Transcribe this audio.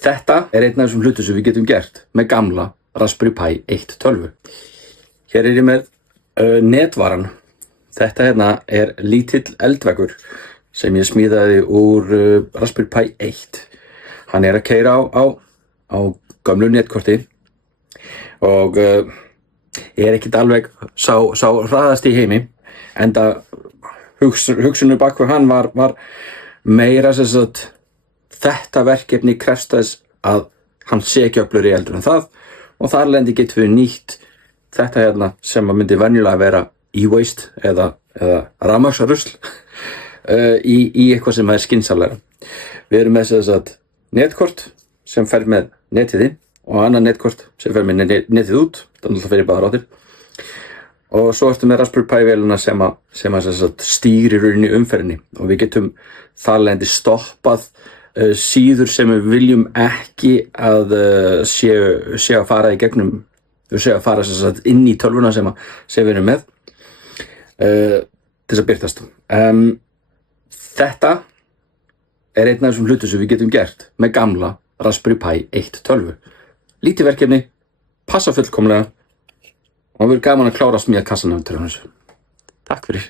Þetta einn af þessum hlutum sem við getum gert með gamla Raspberry Pi 1 tölvu. Hér ég með netvaran. Þetta hérna lítill eldveggur sem ég smíðaði úr Raspberry Pi 1. Hann að keyra á gömlu netkorti og ekkert alveg sá hraðast í heimi, enda hugsunum bak við hann var meira sem sagt þetta verkefni krefst þess að hann sé ekki öflugri eldur en það, og þar lendi getum við nýtt þetta hérna sem myndi venjulega vera e-waste eða rafmagnsrusl í eitthvað sem skynsamlegra. Við erum með sem sagt netkort sem fer með netið inn og annað netkort sem fer með netið út, þannig að fyrir báðar áttir. Og svo ertu með Raspberry Pi vélina sem stýrir í umferðinni, og við getum þar lendi stoppað síður sem við viljum ekki að séu að fara í gegnum, séu að fara inn í tölvuna sem við erum með til þess að birtast. Þetta einn af þessum hlutum sem við getum gert með gamla Raspberry Pi 1 tölvu. Lítið verkefni, passa fullkomlega, og það verður gaman að klára að smíða kassan af tölvunum. Takk fyrir.